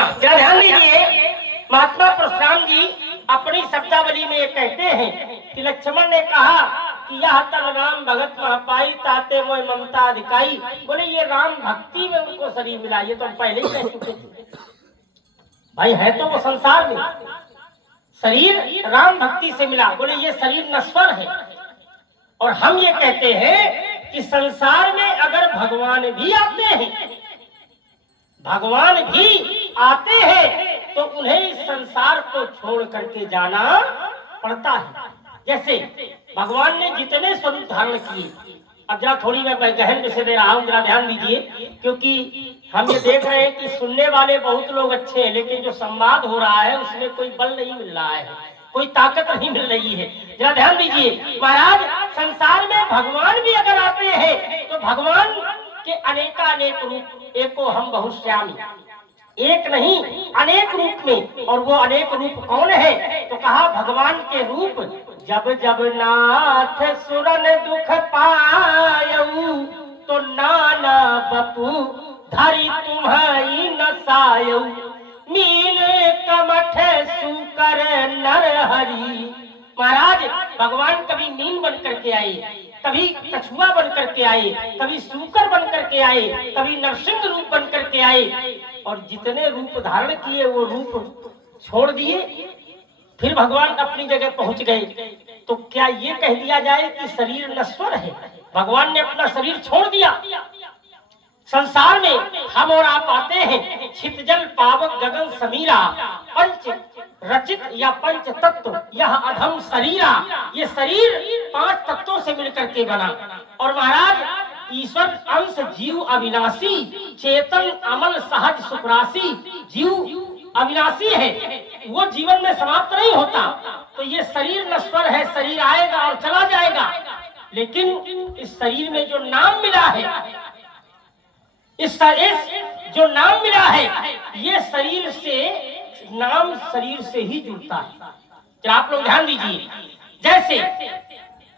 जरा ध्यान दीजिए, महात्मा परशुराम जी अपनी शब्दावली में ये कहते हैं कि लक्ष्मण ने कहा कि यह तन राम भगत महापाई ताते मोय ममता अधिकाई। बोले ये राम भक्ति में उनको शरीर मिला, ये तो हम पहले ही कह चुके थे भाई, है तो वो संसार में शरीर राम भक्ति से मिला। बोले ये शरीर नश्वर है, और हम ये कहते हैं कि संसार में अगर भगवान भी आते हैं, भगवान भी आते हैं तो उन्हें इस संसार को छोड़ करके जाना पड़ता है। जैसे भगवान ने जितने स्वरूप धारण किए, अब जरा थोड़ी मैं गहन विषय दे रहा हूँ, जरा ध्यान दीजिए, क्योंकि हम ये देख रहे हैं कि सुनने वाले बहुत लोग अच्छे हैं, लेकिन जो संवाद हो रहा है उसमें कोई बल नहीं मिल रहा है, कोई ताकत नहीं मिल रही है। जरा ध्यान दीजिए महाराज, संसार में भगवान भी अगर आते हैं तो भगवान के अनेकानेक रूप, एको हम बहुश्यामी, एक नहीं अनेक रूप में। और वो अनेक रूप कौन है? तो कहा भगवान के रूप जब जब नाथ सुरन दुख पायऊ, तो नाना बपू धरी तुम्हारी नसायऊ, मीन कमठ सुकर नर हरि। महाराज भगवान कभी मीन बन करके आए, कभी कछुआ बन करके आए, कभी सूकर बन करके आए, कभी नरसिंह रूप बन करके आए, और जितने रूप धारण किए वो रूप छोड़ दिए, फिर भगवान अपनी जगह पहुंच गए। तो क्या ये कह दिया जाए कि शरीर नश्वर है? भगवान ने अपना शरीर छोड़ दिया। संसार में हम और आप आते हैं, छितजल पावक गगन समीरा, पंच रचित या पंच तत्व यह अधम शरीरा। ये शरीर 5 तत्वों से मिलकर के बना। और महाराज ईश्वर अंश जीव अविनाशी, चेतन अमल सहज सुखराशि। जीव अविनाशी है, वो जीवन में समाप्त नहीं होता। तो ये शरीर नश्वर है, शरीर आएगा और चला जाएगा, लेकिन इस शरीर में जो नाम मिला है, इस जो नाम मिला है, ये शरीर से, नाम शरीर से ही जुड़ता है। क्या आप लोग ध्यान दीजिए, जैसे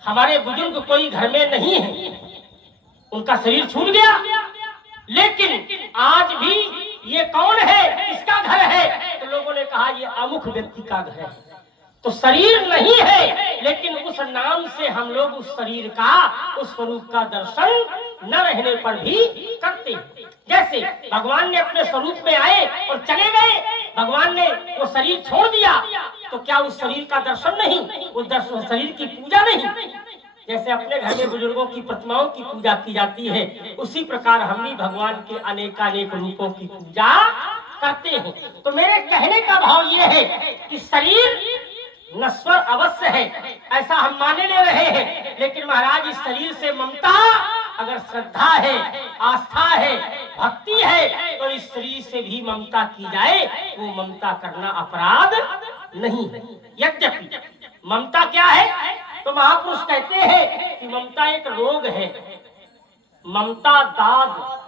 हमारे बुजुर्ग कोई घर में नहीं है, उनका शरीर छूट गया, लेकिन आज भी ये कौन है, किसका घर है? तो लोगों ने कहा ये अमुख व्यक्ति का घर है। तो शरीर नहीं है, लेकिन उस नाम से हम लोग उस शरीर का, उस स्वरूप का दर्शन न रहने पर भी करते हैं। जैसे भगवान ने अपने स्वरूप में आए और चले गए, भगवान ने वो शरीर छोड़ दिया, तो क्या उस शरीर का दर्शन नहीं, उस शरीर की पूजा नहीं? जैसे अपने घर में बुजुर्गों की प्रतिमाओं की पूजा की जाती है, उसी प्रकार हम भी भगवान के अनेकानेक रूपों की पूजा करते हैं। तो मेरे कहने का भाव ये है कि शरीर नश्वर अवश्य है, ऐसा हम माने ले रहे हैं, लेकिन महाराज इस शरीर से ममता, अगर श्रद्धा है, आस्था है, भक्ति है, तो इस शरीर से भी ममता की जाए, वो ममता करना अपराध नहीं है। यद्यपि ममता क्या है? तो महापुरुष कहते हैं कि ममता एक रोग है। ममता दाद,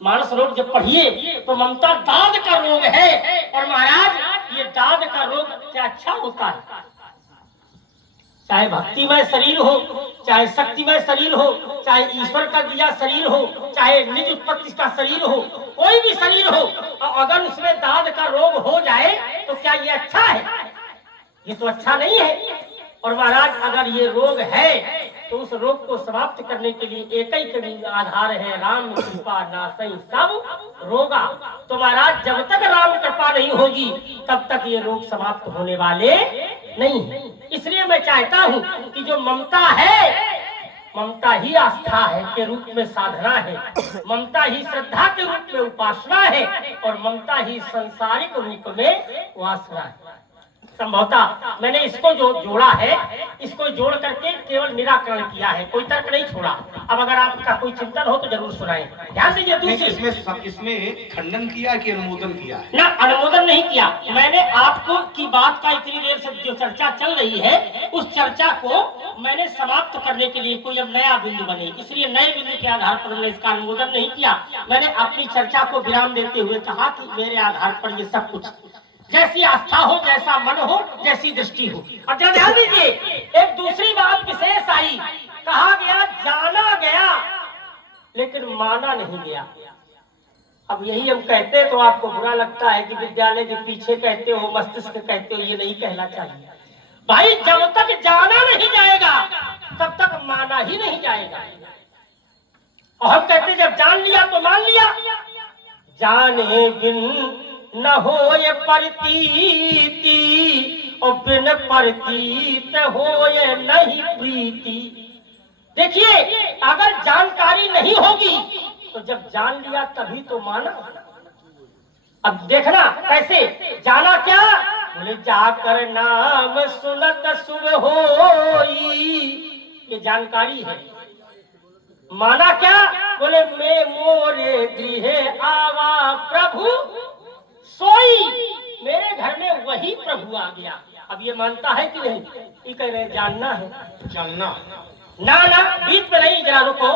मानस रोग जब पढ़िए तो ममता दाद का रोग है। और महाराज ये दाद का रोग क्या अच्छा होता है? चाहे भक्तिमय शरीर हो, चाहे शक्तिमय शरीर हो, चाहे ईश्वर का दिया शरीर हो, चाहे निज उत्पत्ति का शरीर हो, कोई भी शरीर हो, और अगर उसमें दाद का रोग हो जाए तो क्या ये अच्छा है? ये तो अच्छा नहीं है। और महाराज अगर ये रोग है तो उस रोग को समाप्त करने के लिए एक ही आधार है, राम कृपा नासई सब रोगा। तो महाराज जब तक राम कृपा नहीं होगी तब तक ये रोग समाप्त होने वाले नहीं है। इसलिए मैं चाहता हूँ कि जो ममता है, ममता ही आस्था है के रूप में साधना है, ममता ही श्रद्धा के रूप में उपासना है, और ममता ही संसारिक रूप में वासना है। संभवतः मैंने इसको जो जोड़ा है, इसको जोड़ करके केवल निराकरण किया है, कोई तर्क नहीं छोड़ा। अब अगर आपका कोई चिंतन हो तो जरूर सुनाएं। ध्यान दीजिए। दूसरी इसमें खंडन किया कि अनुमोदन किया है? ना, अनुमोदन नहीं किया। मैंने आपको की बात का इतनी देर से जो चर्चा चल रही है, उस चर्चा को मैंने समाप्त करने के लिए कोई अब नया बिंदु बने, इसलिए नए बिंदु के आधार पर मैंने इसका अनुमोदन नहीं किया। मैंने अपनी चर्चा को विराम देते हुए कहा कि मेरे आधार पर ये सब कुछ, जैसी आस्था हो, जैसा मन हो, जैसी दृष्टि हो। अब ध्यान दीजिए, एक दूसरी बात विशेष आई। कहा गया जाना गया लेकिन माना नहीं गया। अब यही हम कहते हैं तो आपको बुरा लगता है कि विद्यालय के पीछे कहते हो, मस्तिष्क कहते हो, ये नहीं कहना चाहिए भाई। जब तक जाना नहीं जाएगा तब तक माना ही नहीं जाएगा। और हम कहते जब जान लिया तो मान लिया। जाने बिन न हो ये प्रतीति और बिन प्रतीत हो ये नहीं प्रीति। देखिए अगर जानकारी नहीं होगी तो जब जान लिया तभी तो माना। अब देखना कैसे जाना, क्या बोले जाकर नाम सुनत शुभ होई, ये जानकारी है। माना क्या, बोले मैं मोरे गृह आवा प्रभु सोई, मेरे घर में वही प्रभु आ गया। अब ये मानता है कि नहीं? ये कह रहे जानना है, जानना ना ना बीच में नहीं, जरा रुको,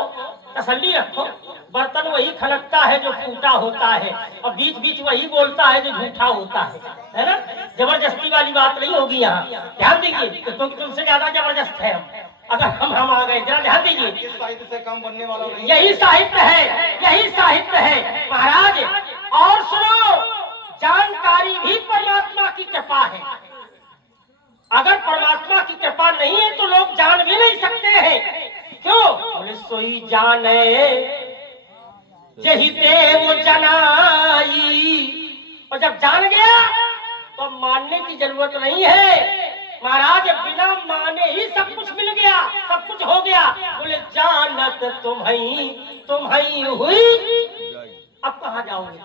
तसल्ली रखो। बर्तन वही खनकता है जो फूटा होता है, और बीच बीच वही बोलता है जो झूठा होता है ना? जबरदस्ती वाली बात नहीं होगी यहाँ, ध्यान दीजिए। क्योंकि तुमसे ज्यादा जबरदस्त है हम, अगर हम आ गए, जरा ध्यान दीजिए। साहित्य से काम बनने वाला नहीं। यही साहित्य है, यही साहित्य है महाराज। और सुनो, जानकारी भी परमात्मा की कृपा है। अगर परमात्मा की कृपा नहीं है तो लोग जान भी नहीं सकते हैं। क्यों? बोले सोई जाने यही देव जनाई। और जब जान गया तो मानने की जरूरत नहीं है महाराज। बिना माने ही सब कुछ मिल गया, सब कुछ हो गया। बोले जानत तुम्हारी हुई। अब कहाँ जाओगे?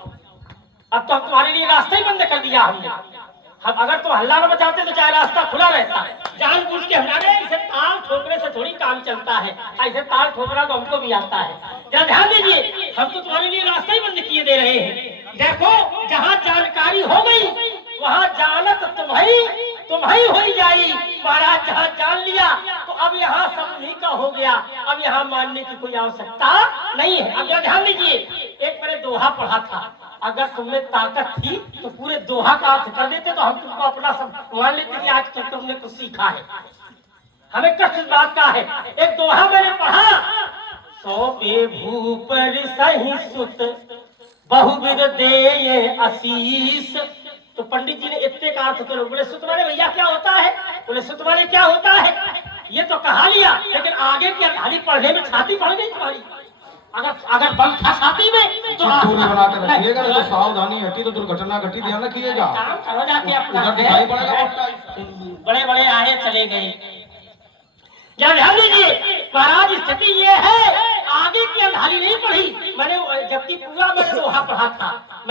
अब तो तुम्हारे लिए रास्ता ही बंद कर दिया हमने। हम अगर तुम हल्ला न बचाते तो चाहे रास्ता खुला रहता। जानबूझ के हमारे इसे ताल ठोकने से थोड़ी काम चलता है, ऐसे ताल ठोकना तो हमको भी आता है। जरा ध्यान दीजिए, हम तो तुम्हारे लिए रास्ता ही बंद किए दे रहे हैं। देखो जहाँ जानकारी हो गई वहाँ जानत तुम्हारी हो जाई महाराज। जहाँ जान लिया तो अब यहाँ सब उन्हीं का हो गया, अब यहाँ मानने की कोई आवश्यकता नहीं है। अब जरा ध्यान दीजिए, एक मैंने दोहा पढ़ा था, अगर तुम्हें ताकत थी तो पूरे दोहा का अर्थ कर देते तो हम तुमको अपना सब मान लेते कि आज तक तुमने कुछ सीखा है। हमें कष्ट इस बात का है। एक दोहा मैंने पढ़ा, सौंपे भूपर सही सुत बहुविध दे आशीष। तो पंडित जी ने इतने का अर्थ करो। बोले सुत वाले भैया क्या होता है? बोले सुत वाले क्या होता है? ये तो कहा लिया, लेकिन आगे क्या खाली पढ़ने में छाती पड़ गई तुम्हारी। अगर बम था छाती में तो दूरी बना कर रखिएगा, तो सावधानी हटी तो दुर्घटना घटी, ध्यान रखिएगा। करो जाके अपना, दिखाई पड़ेगा। बड़े बड़े आए चले गए। क्या ध्यान दीजिए महाराज, स्थिति ये है, आगे की अंधारी नहीं पढ़ी मैंने, जबकि पूरा मैंने दोहा पढ़ा था।